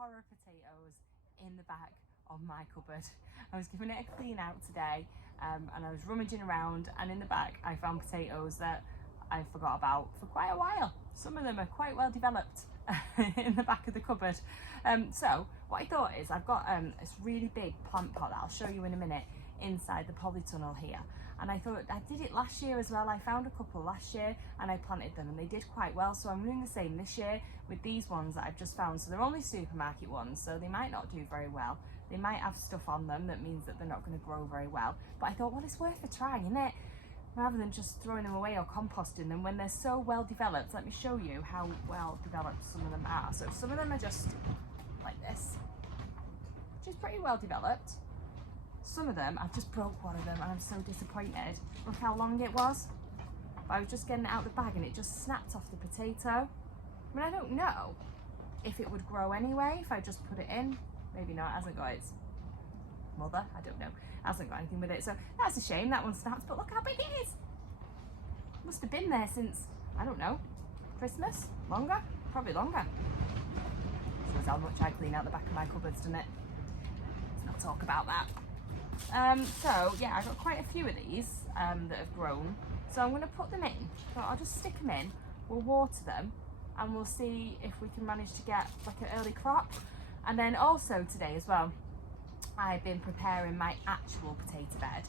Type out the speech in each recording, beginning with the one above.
horror potatoes in the back of my cupboard. I was giving it a clean out today, and I was rummaging around, and in the back I found potatoes that I forgot about for quite a while. Some of them are quite well developed in the back of the cupboard. So what I thought is, I've got this really big plant pot that I'll show you in a minute inside the polytunnel here, and I thought I did it last year as well. I found a couple last year and I planted them and they did quite well, so I'm doing the same this year with these ones that I've just found. So they're only supermarket ones, so they might not do very well. They might have stuff on them that means that they're not going to grow very well, but I thought, well, it's worth a try, isn't it? Rather than just throwing them away or composting them when they're so well developed. Let me show you how well developed some of them are. So some of them are just like this, which is pretty well developed. Some of them, I've just broke one of them and I'm so disappointed. Look how long it was. I was just getting it out of the bag and it just snapped off the potato. I mean, I don't know if it would grow anyway if I just put it in. Maybe not, it hasn't got its mother, I don't know. It hasn't got anything with it, so that's a shame. That one snapped, but look how big it is. Must have been there since, I don't know, Christmas? Longer? Probably longer. Shows how much I clean out the back of my cupboards, doesn't it? Let's not talk about that. So yeah, I've got quite a few of these that have grown, so I'm going to put them in. So I'll just stick them in, we'll water them, and we'll see if we can manage to get like an early crop. And then also today as well, I've been preparing my actual potato bed,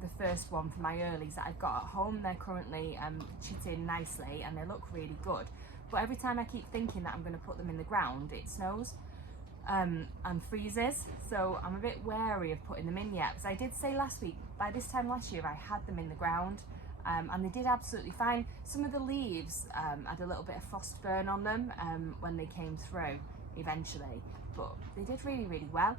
the first one for my earlies that I've got at home. They're currently chitting nicely and they look really good, but every time I keep thinking that I'm going to put them in the ground, it snows and freezes, so I'm a bit wary of putting them in yet, because I did say last week, by this time last year I had them in the ground, and they did absolutely fine. Some of the leaves had a little bit of frost burn on them when they came through eventually, but they did really, really well.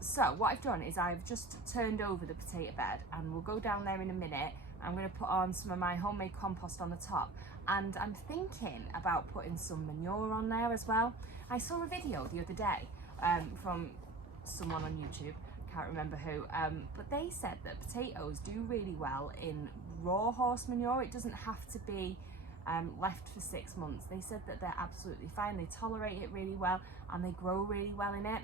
So what I've done is I've just turned over the potato bed, and we'll go down there in a minute. I'm going to put on some of my homemade compost on the top, and I'm thinking about putting some manure on there as well. I saw a video the other day from someone on YouTube, can't remember who, but they said that potatoes do really well in raw horse manure. It doesn't have to be left for 6 months. They said that they're absolutely fine, they tolerate it really well and they grow really well in it.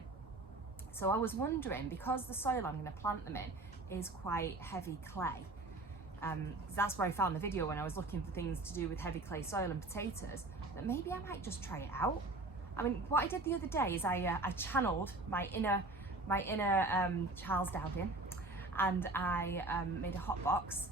So I was wondering, because the soil I'm going to plant them in is quite heavy clay, that's where I found the video when I was looking for things to do with heavy clay soil and potatoes, that maybe I might just try it out. I mean, what I did the other day is I channeled my inner Charles Dowding, and I made a hot box.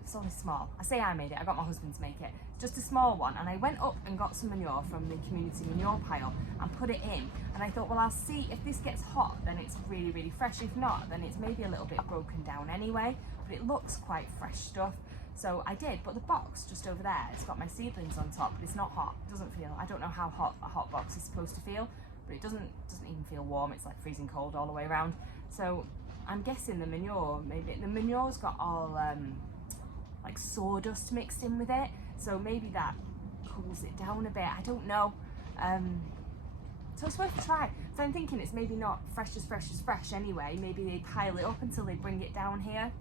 It's only small. I say I made it, I got my husband to make it. Just a small one, and I went up and got some manure from the community manure pile and put it in, and I thought, well, I'll see if this gets hot, then it's really, really fresh. If not, then it's maybe a little bit broken down anyway, but it looks quite fresh stuff. So I did, but the box just over there, it's got my seedlings on top, but it's not hot. It doesn't feel, I don't know how hot a hot box is supposed to feel, but it doesn't even feel warm. It's like freezing cold all the way around. So I'm guessing the manure, maybe the manure's got all like sawdust mixed in with it, so maybe that cools it down a bit, I don't know. So it's worth a try. So I'm thinking it's maybe not fresh as fresh anyway. Maybe they pile it up until they bring it down here.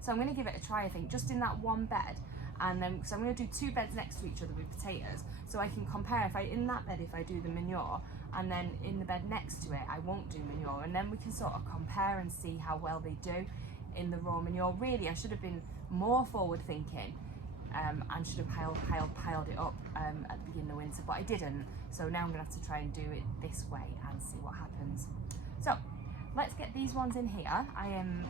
So I'm going to give it a try, I think, just in that one bed, and then so I'm going to do 2 beds next to each other with potatoes, so I can compare if I in that bed if I do the manure, and then in the bed next to it I won't do manure, and then we can sort of compare and see how well they do in the raw manure. Really, I should have been more forward thinking and should have piled it up at the beginning of winter, but I didn't. So now I'm gonna have to try and do it this way and see what happens. So let's get these ones in here. I'm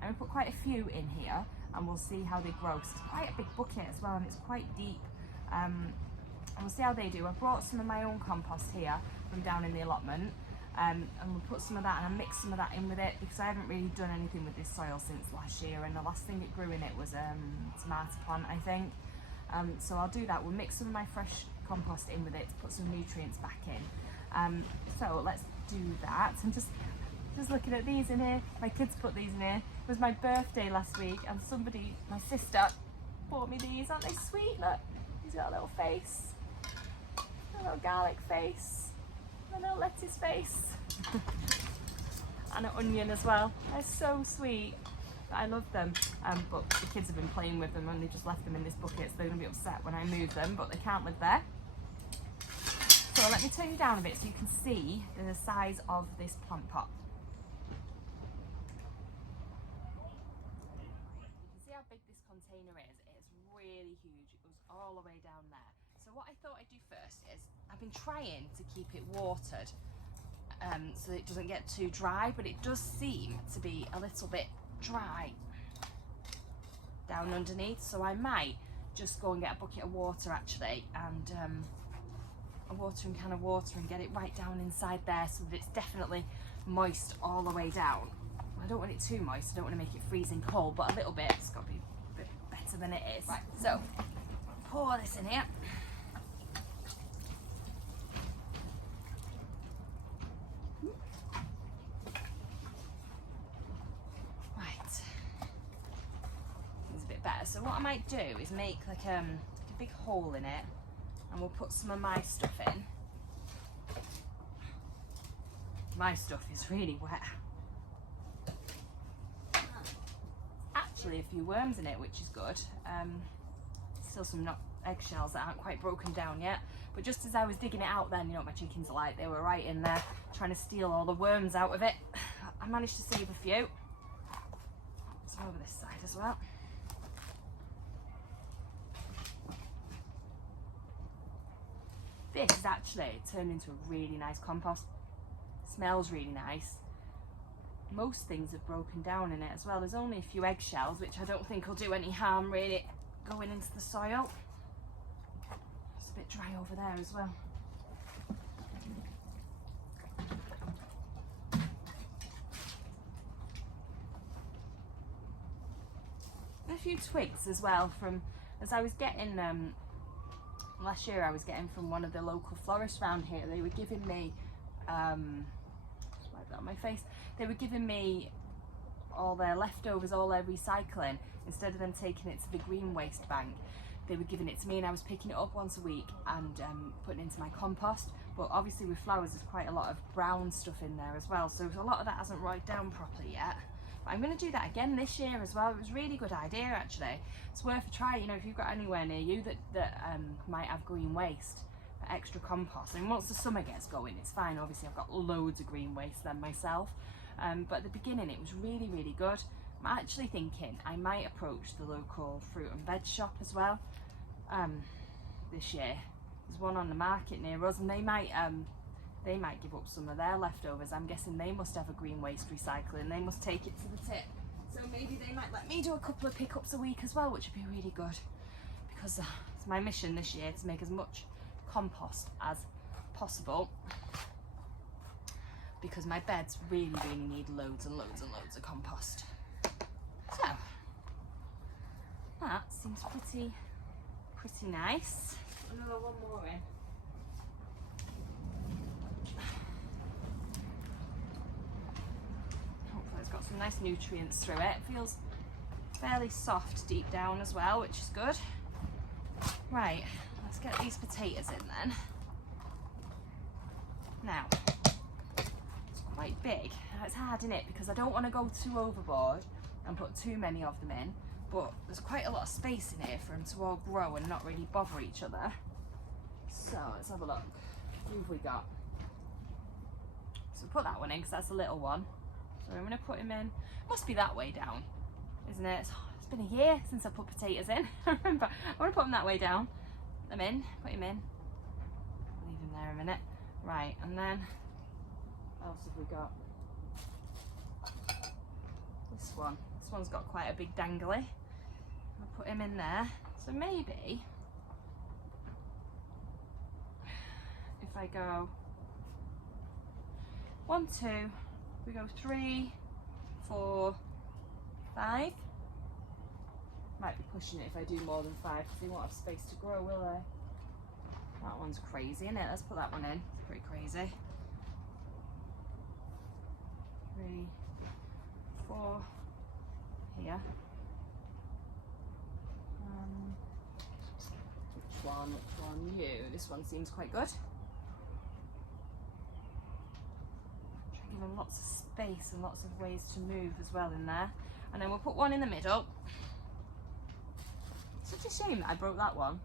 gonna put quite a few in here and we'll see how they grow, because it's quite a big bucket as well and it's quite deep. And we'll see how they do. I brought some of my own compost here from down in the allotment, and we'll put some of that, and I mix some of that in with it, because I haven't really done anything with this soil since last year, and the last thing it grew in it was tomato plant, I think. So I'll do that. We'll mix some of my fresh compost in with it to put some nutrients back in. So let's do that. I'm just looking at these in here. My kids put these in here. It was my birthday last week, and somebody, my sister, bought me these. Aren't they sweet? Look, he's got a little face, a little garlic face, a little lettuce face, and an onion as well. They're so sweet. I love them. But the kids have been playing with them and they just left them in this bucket, so they're gonna be upset when I move them, but they can't live there. So So let me turn you down a bit so you can see the size of this plant pot. You can see how big this container is. It's really huge. It goes all the way down there. So what I thought I'd do first is, I've been trying to keep it watered so that it doesn't get too dry, but it does seem to be a little bit dry down underneath, so I might just go and get a bucket of water actually, and a watering can of water, and get it right down inside there so that it's definitely moist all the way down. I don't want it too moist, I don't want to make it freezing cold, but a little bit, it's got to be a bit better than it is. Right, so pour this in here. Better. So what I might do is make like a big hole in it, and we'll put some of my stuff in. My stuff is really wet. Actually a few worms in it, which is good. Still some eggshells that aren't quite broken down yet, but just as I was digging it out then, you know what my chickens are like, they were right in there trying to steal all the worms out of it. I managed to save a few. Some over this side as well. This is actually turned into a really nice compost. Smells really nice. Most things have broken down in it as well. There's only a few eggshells, which I don't think will do any harm really going into the soil. It's a bit dry over there as well. A few twigs as well from, as I was getting last year I was getting from one of the local florists around here. They were giving me, just wipe that on my face, they were giving me all their leftovers, all their recycling. Instead of them taking it to the green waste bank, they were giving it to me, and I was picking it up once a week and putting it into my compost. But obviously with flowers there's quite a lot of brown stuff in there as well, so a lot of that hasn't rotted down properly yet. But I'm going to do that again this year as well. It was a really good idea actually. It's worth a try, you know, if you've got anywhere near you that might have green waste for extra compost. I mean, once the summer gets going it's fine, obviously I've got loads of green waste then myself, but at the beginning it was really, really good. I'm actually thinking I might approach the local fruit and veg shop as well this year. There's one on the market near us, and they might give up some of their leftovers. I'm guessing they must have a green waste recycling. They must take it to the tip. So maybe they might let me do a couple of pickups a week as well, which would be really good, because it's my mission this year to make as much compost as possible, because my beds really, really need loads and loads and loads of compost. So that seems pretty nice. Another one more in. Hopefully it's got some nice nutrients through it. It feels fairly soft deep down as well, which is good. Right, let's get these potatoes in then. Now, it's quite big. Now it's hard, isn't it? Because I don't want to go too overboard and put too many of them in, but there's quite a lot of space in here for them to all grow and not really bother each other. So let's have a look. Who have we got? So put that one in because that's a little one. So I'm going to put him in. Must be that way down, isn't it? It's been a year since I put potatoes in. I remember. I want to put them that way down. Put them in. Put him in. Leave him there a minute. Right, and then what else have we got? This one. This one's got quite a big dangly. I'll put him in there. So maybe if I go 1, 2, we go 3, 4, 5. Might be pushing it if I do more than 5 because they won't have space to grow, will they? That one's crazy, isn't it? Let's put that one in. It's pretty crazy. 3, 4 here. Which one? You. This one seems quite good. Try to give them lots of space and lots of ways to move as well in there. And then we'll put one in the middle. Such a shame that I broke that one.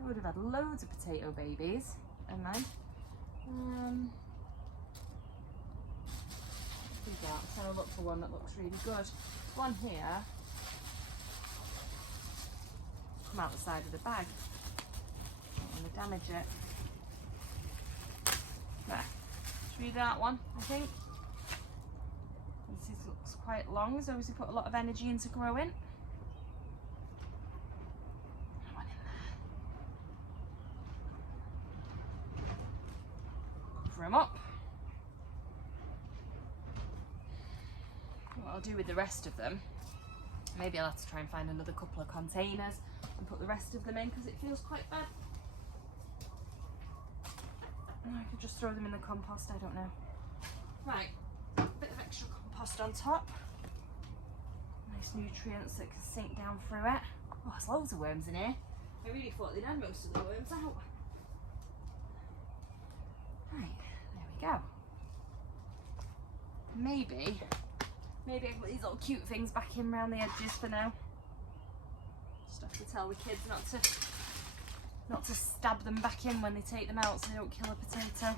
I would have had loads of potato babies. Never mind. I'm trying to look for one that looks really good. One here. Come out the side of the bag. Don't want to damage it. There. Should we do that one, I think? This looks quite long. It's obviously put a lot of energy into growing. One in there. Cover 'em up. What I'll do with the rest of them, maybe I'll have to try and find another couple of containers and put the rest of them in because it feels quite bad. I could just throw them in the compost, I don't know. Right, a bit of extra compost on top. Nice nutrients that can sink down through it. Oh, there's loads of worms in here. I really thought they'd had most of the worms out. Right, there we go. Maybe I can put these little cute things back in around the edges for now. Just have to tell the kids not to stab them back in when they take them out so they don't kill a potato.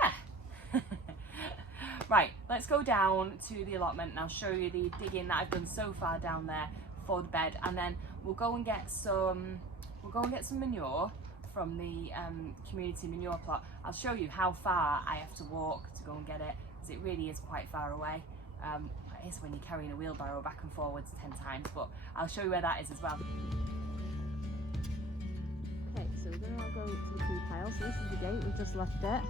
Ah. Right, let's go down to the allotment and I'll show you the digging that I've done so far down there for the bed, and then we'll go and get some manure from the community manure plot. I'll show you how far I have to walk to go and get it, because it really is quite far away. It is when you're carrying a wheelbarrow back and forwards 10 times, but I'll show you where that is as well. Okay, so we're going to go to the poo pile. So this is the gate, we've just left it.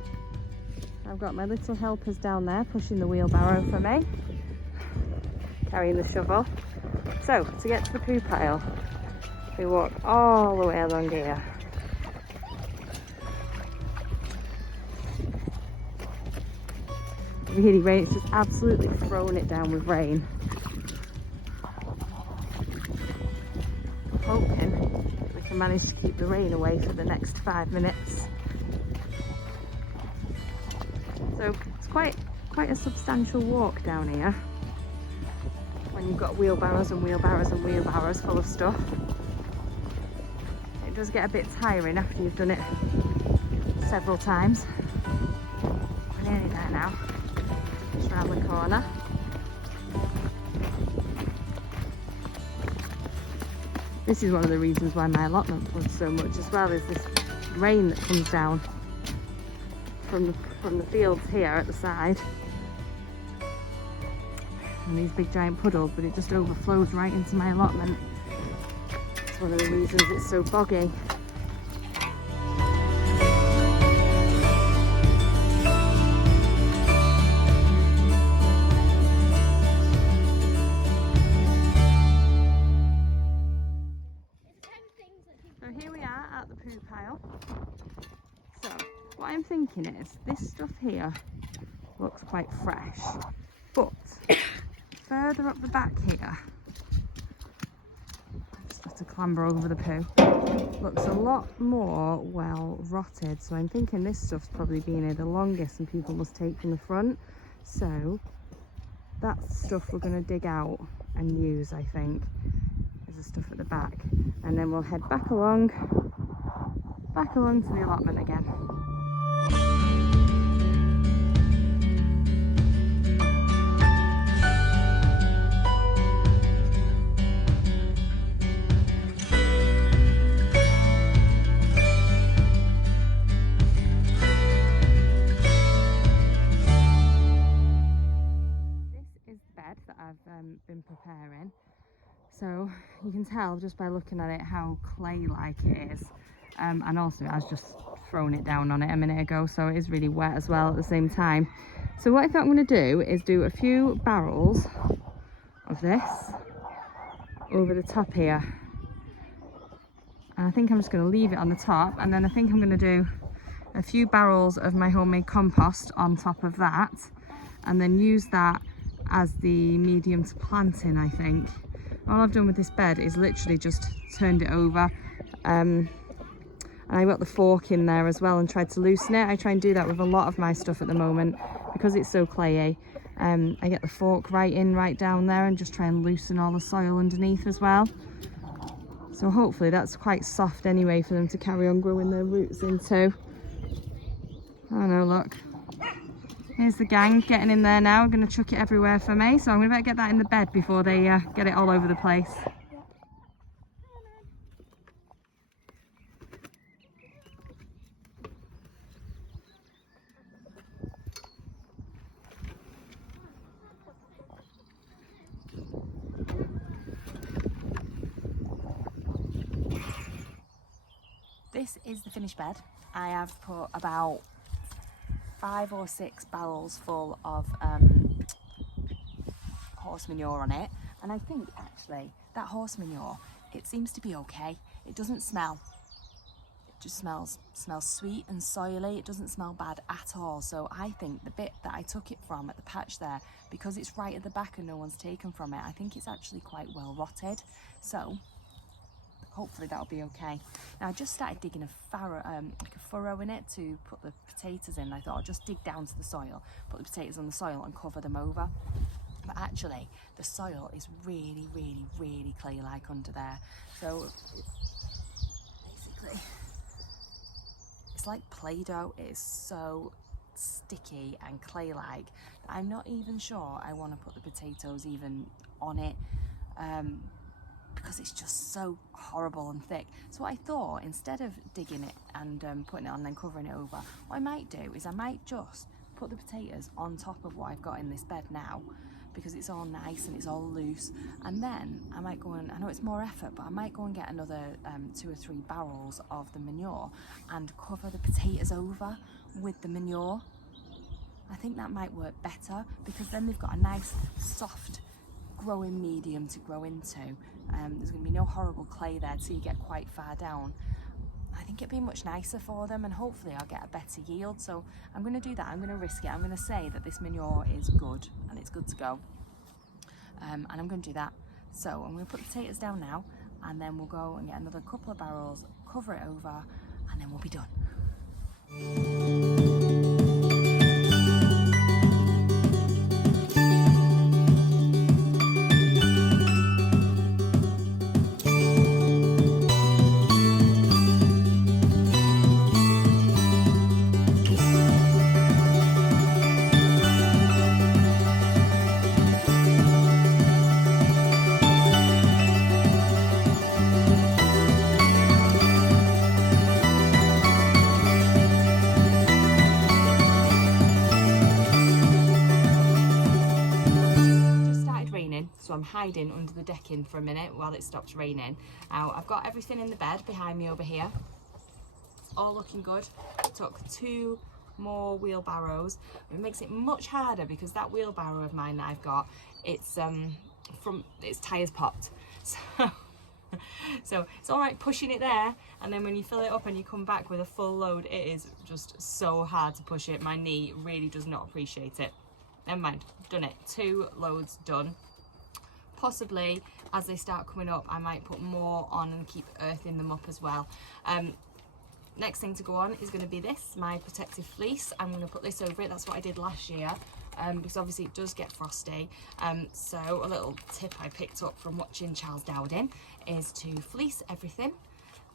I've got my little helpers down there pushing the wheelbarrow for me, carrying the shovel. So to get to the poo pile, we walk all the way along here. Really rain, it's just absolutely thrown it down with rain. I'm hoping we can manage to keep the rain away for the next 5 minutes. So it's quite a substantial walk down here when you've got wheelbarrows and wheelbarrows and wheelbarrows full of stuff. It does get a bit tiring after you've done it several times. We're nearly there now. Just round the corner. This is one of the reasons why my allotment floods so much as well, is this rain that comes down from the fields here at the side. And these big giant puddles, but it just overflows right into my allotment. It's one of the reasons it's so boggy. So here we are at the poo pile. So what I'm thinking is, this stuff here looks quite fresh, but further up the back here, just have to clamber over the poo, looks a lot more well rotted. So I'm thinking this stuff's probably been here the longest and people must take from the front. So that's stuff we're going to dig out and use, I think, is the stuff at the back. And then we'll head back along to the allotment again. I've been preparing, so you can tell just by looking at it how clay-like it is, and also I was just thrown it down on it a minute ago, so it is really wet as well at the same time. So what I thought I'm going to do is do a few barrels of this over the top here, and I think I'm just going to leave it on the top, and then I think I'm going to do a few barrels of my homemade compost on top of that, and then use that as the medium to plant in. I think all I've done with this bed is literally just turned it over, and I got the fork in there as well and tried to loosen it. I try and do that with a lot of my stuff at the moment because it's so clayey. I get the fork right down there and just try and loosen all the soil underneath as well. So hopefully that's quite soft anyway for them to carry on growing their roots into. Oh no, look. Here's the gang getting in there now. I'm going to chuck it everywhere for me. So I'm going to better get that in the bed before they get it all over the place. This is the finished bed. I have put about 5 or 6 barrels full of horse manure on it, and I think actually that horse manure, it seems to be okay. It doesn't smell. It just smells sweet and soily. It doesn't smell bad at all. So I think the bit that I took it from at the patch there, because it's right at the back and no one's taken from it, I think it's actually quite well rotted. So hopefully that'll be okay. Now I just started digging like a furrow in it to put the potatoes in. I thought I'll just dig down to the soil, put the potatoes on the soil and cover them over. But actually the soil is really, really, really clay-like under there. So basically it's like Play-Doh. It is so sticky and clay-like that I'm not even sure I want to put the potatoes even on it. Because it's just so horrible and thick. So what I thought, instead of digging it and putting it on and then covering it over, what I might do is I might just put the potatoes on top of what I've got in this bed now, because it's all nice and it's all loose, and then I might go and, I know it's more effort, but I might go and get another 2 or 3 barrels of the manure and cover the potatoes over with the manure. I think that might work better, because then they've got a nice soft growing medium to grow into. There's going to be no horrible clay there till you get quite far down. I think it'd be much nicer for them, and hopefully I'll get a better yield. So I'm going to do that. I'm going to risk it. I'm going to say that this manure is good and it's good to go, and I'm going to do that. So I'm going to put the potatoes down now, and then we'll go and get another couple of barrels, cover it over, and then we'll be done. So I'm hiding under the decking for a minute while it stops raining. Now I've got everything in the bed behind me over here. It's all looking good. I took 2 more wheelbarrows. It makes it much harder because that wheelbarrow of mine that I've got, it's tyres popped. So it's all right pushing it there, and then when you fill it up and you come back with a full load, it is just so hard to push it. My knee really does not appreciate it. Never mind, done it. 2 loads done. Possibly as they start coming up I might put more on and keep earthing them up as well. Next thing to go on is going to be this, my protective fleece. I'm going to put this over it. That's what I did last year, because obviously it does get frosty. So a little tip I picked up from watching Charles Dowding is to fleece everything,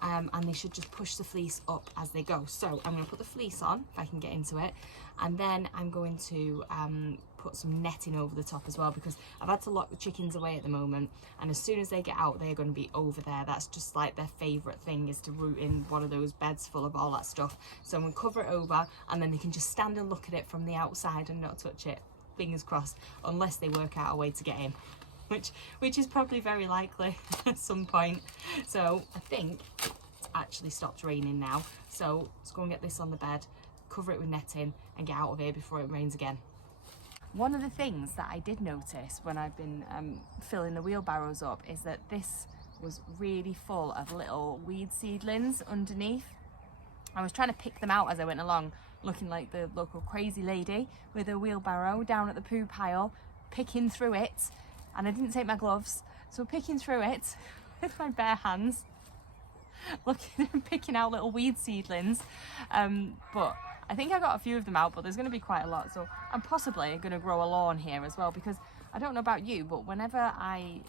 and they should just push the fleece up as they go. So I'm going to put the fleece on if I can get into it, and then I'm going to put some netting over the top as well, because I've had to lock the chickens away at the moment, and as soon as they get out they're going to be over there. That's just like their favourite thing, is to root in one of those beds full of all that stuff. So I'm going to cover it over, and then they can just stand and look at it from the outside and not touch it, fingers crossed, unless they work out a way to get in, which is probably very likely at some point. So I think it's actually stopped raining now, so let's go and get this on the bed, cover it with netting and get out of here before it rains again. One of the things that I did notice when I've been filling the wheelbarrows up is that this was really full of little weed seedlings underneath. I was trying to pick them out as I went along, looking like the local crazy lady with a wheelbarrow down at the poo pile, picking through it, and I didn't take my gloves, so picking through it with my bare hands, looking and picking out little weed seedlings. But I think I got a few of them out, but there's going to be quite a lot. So I'm possibly going to grow a lawn here as well, because I don't know about you, but whenever I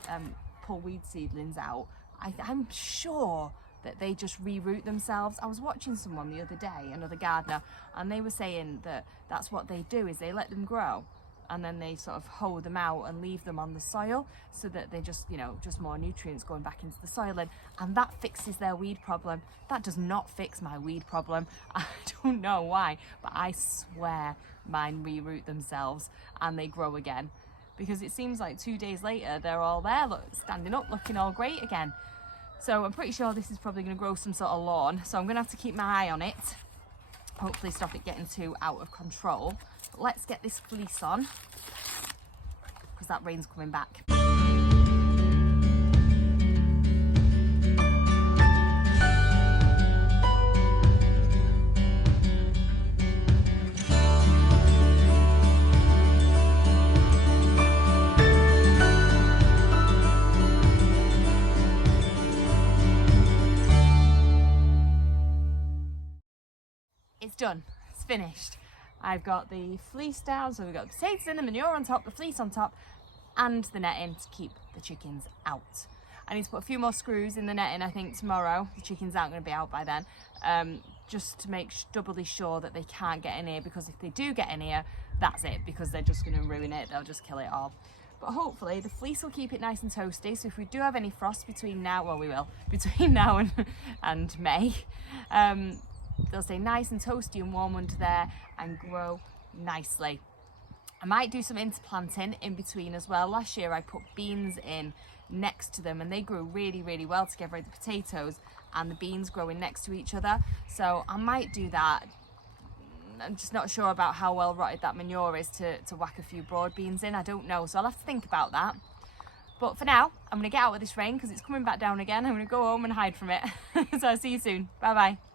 pull weed seedlings out, I'm sure that they just reroot themselves. I was watching someone the other day, another gardener, and they were saying that that's what they do, is they let them grow and then they sort of hoe them out and leave them on the soil so that they just, you know, just more nutrients going back into the soil, and that fixes their weed problem. That does not fix my weed problem. I don't know why, but I swear mine reroot themselves and they grow again, because it seems like 2 days later they're all there, look, standing up, looking all great again. So I'm pretty sure this is probably going to grow some sort of lawn, so I'm going to have to keep my eye on it, hopefully stop it getting too out of control. But let's get this fleece on, because that rain's coming back. It's done, it's finished. I've got the fleece down, so we've got the potatoes in, the manure on top, the fleece on top, and the netting to keep the chickens out. I need to put a few more screws in the netting, I think, tomorrow. The chickens aren't going to be out by then, just to make doubly sure that they can't get in here, because if they do get in here, that's it, because they're just going to ruin it, they'll just kill it all. But hopefully the fleece will keep it nice and toasty, so if we do have any frost between now, well, we will, between now and May, they'll stay nice and toasty and warm under there and grow nicely. I might do some interplanting in between as well. Last year I put beans in next to them and they grew really, really well together with the potatoes and the beans growing next to each other. So I might do that. I'm just not sure about how well rotted that manure is to whack a few broad beans in. I don't know, so I'll have to think about that. But for now, I'm going to get out of this rain because it's coming back down again. I'm going to go home and hide from it. So I'll see you soon. Bye bye.